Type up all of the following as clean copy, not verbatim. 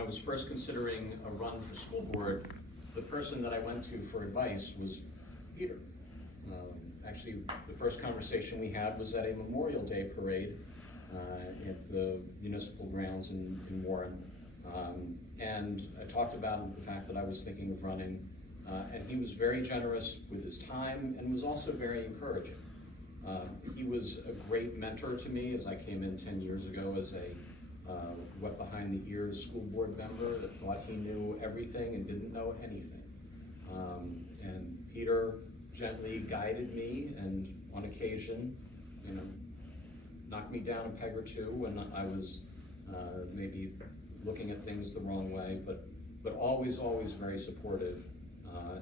when I was first considering a run for school board, the person that I went to for advice was Peter. Actually, the first conversation we had was at a Memorial Day parade at the municipal grounds in Warren. And I talked about the fact that I was thinking of running, and he was very generous with his time and was also very encouraging. He was a great mentor to me as I came in 10 years ago as a wet behind the ears school board member that thought he knew everything and didn't know anything. And Peter gently guided me, and on occasion, knocked me down a peg or two when I was maybe looking at things the wrong way, but always very supportive,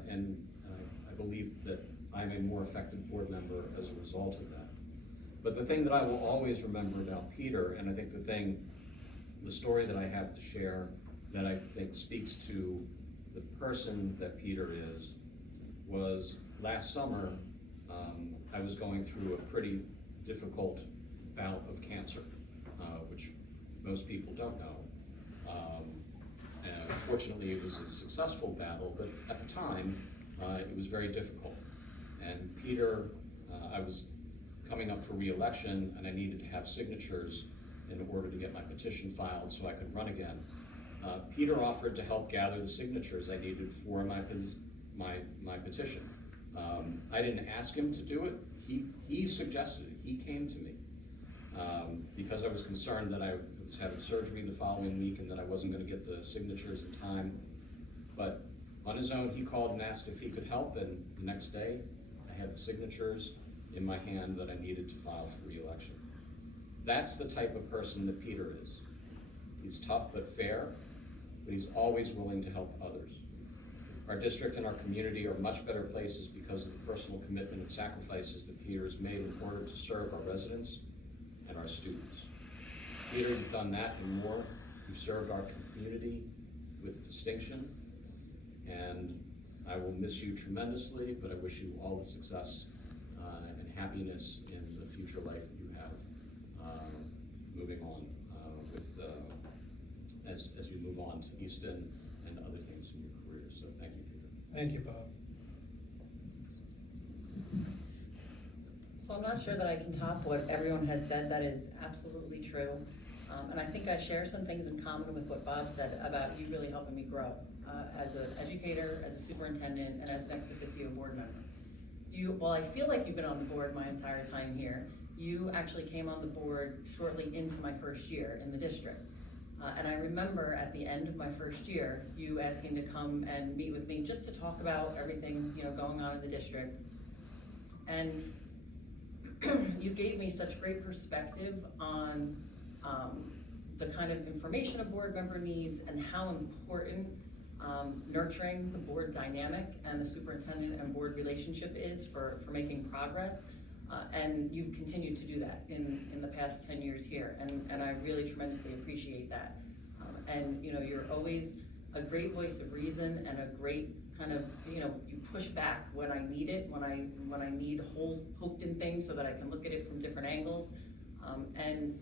and I believe that I'm a more effective board member as a result of that. But the thing that I will always remember about Peter, and I think the story that I have to share that I think speaks to the person that Peter is, was last summer, I was going through a pretty difficult bout of cancer, which most people don't know. And fortunately, it was a successful battle, but at the time, it was very difficult. And Peter, I was coming up for re-election, and I needed to have signatures in order to get my petition filed so I could run again. Peter offered to help gather the signatures I needed for my petition. I didn't ask him to do it. He suggested it. He came to me because I was concerned that I was having surgery the following week and that I wasn't going to get the signatures in time. But on his own, he called and asked if he could help, and the next day, I had the signatures in my hand that I needed to file for re-election. That's the type of person that Peter is. He's tough but fair, but he's always willing to help others. Our district and our community are much better places because of the personal commitment and sacrifices that Peter has made in order to serve our residents and our students. Peter, you've done that and more. You've served our community with distinction, and I will miss you tremendously, but I wish you all the success and happiness in the future life that you have moving on as you move on to Easton and other things in your career. So thank you, Peter. Thank you, Bob. So I'm not sure that I can top what everyone has said. That is absolutely true. And I think I share some things in common with what Bob said about you really helping me grow as an educator, as a superintendent, and as an ex officio board member. While I feel like you've been on the board my entire time here, you actually came on the board shortly into my first year in the district. And I remember at the end of my first year, you asking to come and meet with me just to talk about everything going on in the district. And you gave me such great perspective on the kind of information a board member needs and how important nurturing the board dynamic and the superintendent and board relationship is for making progress. And you've continued to do that in the past 10 years here, and I really tremendously appreciate that. And you're always a great voice of reason and a great kind of, you push back when I need it, when I need holes poked in things so that I can look at it from different angles. And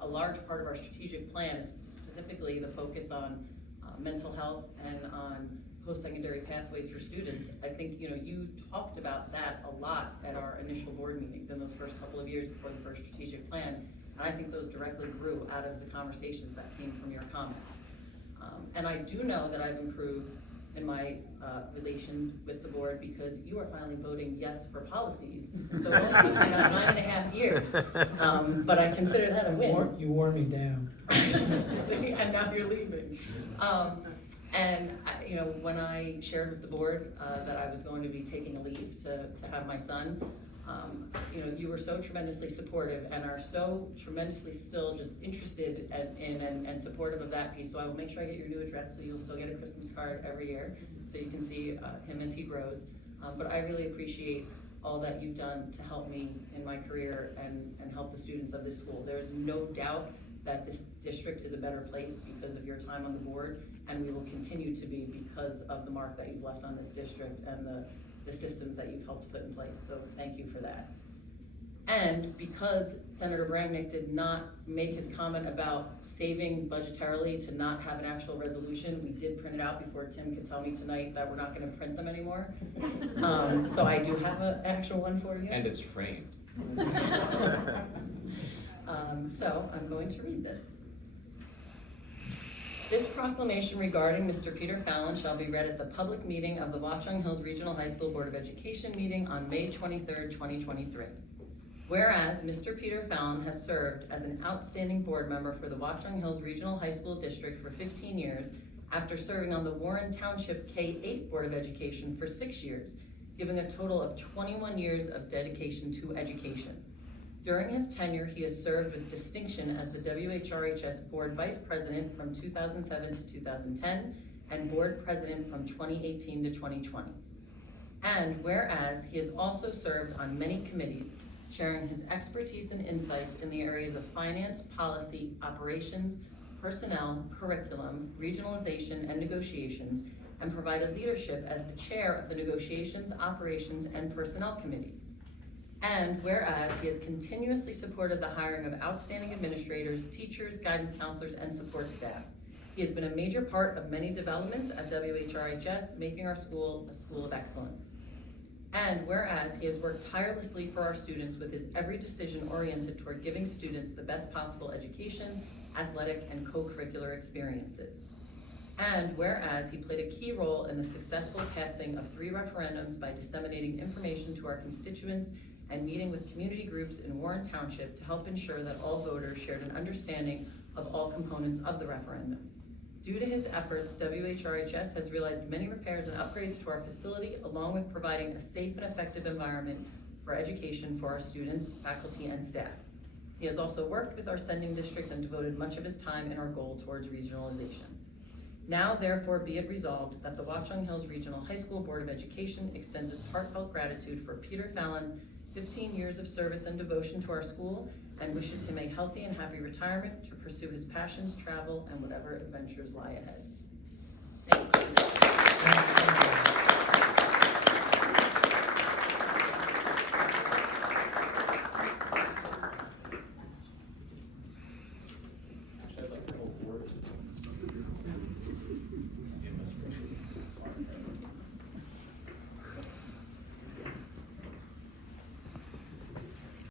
a large part of our strategic plan is specifically the focus on mental health and on post-secondary pathways for students. I think you talked about that a lot at our initial board meetings in those first couple of years before the first strategic plan, and I think those directly grew out of the conversations that came from your comments. And I do know that I've improved in my relations with the board because you are finally voting yes for policies. So it only took me about 9.5 years, but I consider that a win. You wore me down. And now you're leaving. And when I shared with the board that I was going to be taking a leave to have my son, you were so tremendously supportive and are so tremendously still just interested in and supportive of that piece. So I will make sure I get your new address so you'll still get a Christmas card every year so you can see him as he grows. But I really appreciate all that you've done to help me in my career and help the students of this school. There is no doubt that this district is a better place because of your time on the board, and we will continue to be because of the mark that you've left on this district and the systems that you've helped put in place. So thank you for that. And because Senator Brangnick did not make his comment about saving budgetarily to not have an actual resolution, we did print it out before Tim could tell me tonight that we're not gonna print them anymore. So I do have an actual one for you. And it's framed. So I'm going to read this. This proclamation regarding Mr. Peter Fallon shall be read at the public meeting of the Watchung Hills Regional High School Board of Education meeting on May 23rd, 2023. Whereas Mr. Peter Fallon has served as an outstanding board member for the Watchung Hills Regional High School District for 15 years, after serving on the Warren Township K-8 Board of Education for 6 years, giving a total of 21 years of dedication to education. During his tenure, he has served with distinction as the WHRHS Board Vice President from 2007 to 2010 and Board President from 2018 to 2020. And whereas he has also served on many committees, sharing his expertise and insights in the areas of finance, policy, operations, personnel, curriculum, regionalization, and negotiations, and provided leadership as the chair of the negotiations, operations, and personnel committees. And whereas he has continuously supported the hiring of outstanding administrators, teachers, guidance counselors, and support staff. He has been a major part of many developments at WHRHS, making our school a school of excellence. And whereas he has worked tirelessly for our students with his every decision oriented toward giving students the best possible education, athletic, and co-curricular experiences. And whereas he played a key role in the successful passing of 3 referendums by disseminating information to our constituents and meeting with community groups in Warren Township to help ensure that all voters shared an understanding of all components of the referendum. Due to his efforts, WHRHS has realized many repairs and upgrades to our facility, along with providing a safe and effective environment for education for our students, faculty, and staff. He has also worked with our sending districts and devoted much of his time in our goal towards regionalization. Now, therefore, be it resolved that the Watchung Hills Regional High School Board of Education extends its heartfelt gratitude for Peter Fallon's 15 years of service and devotion to our school, and wishes him a healthy and happy retirement to pursue his passions, travel, and whatever adventures lie ahead. Thank you.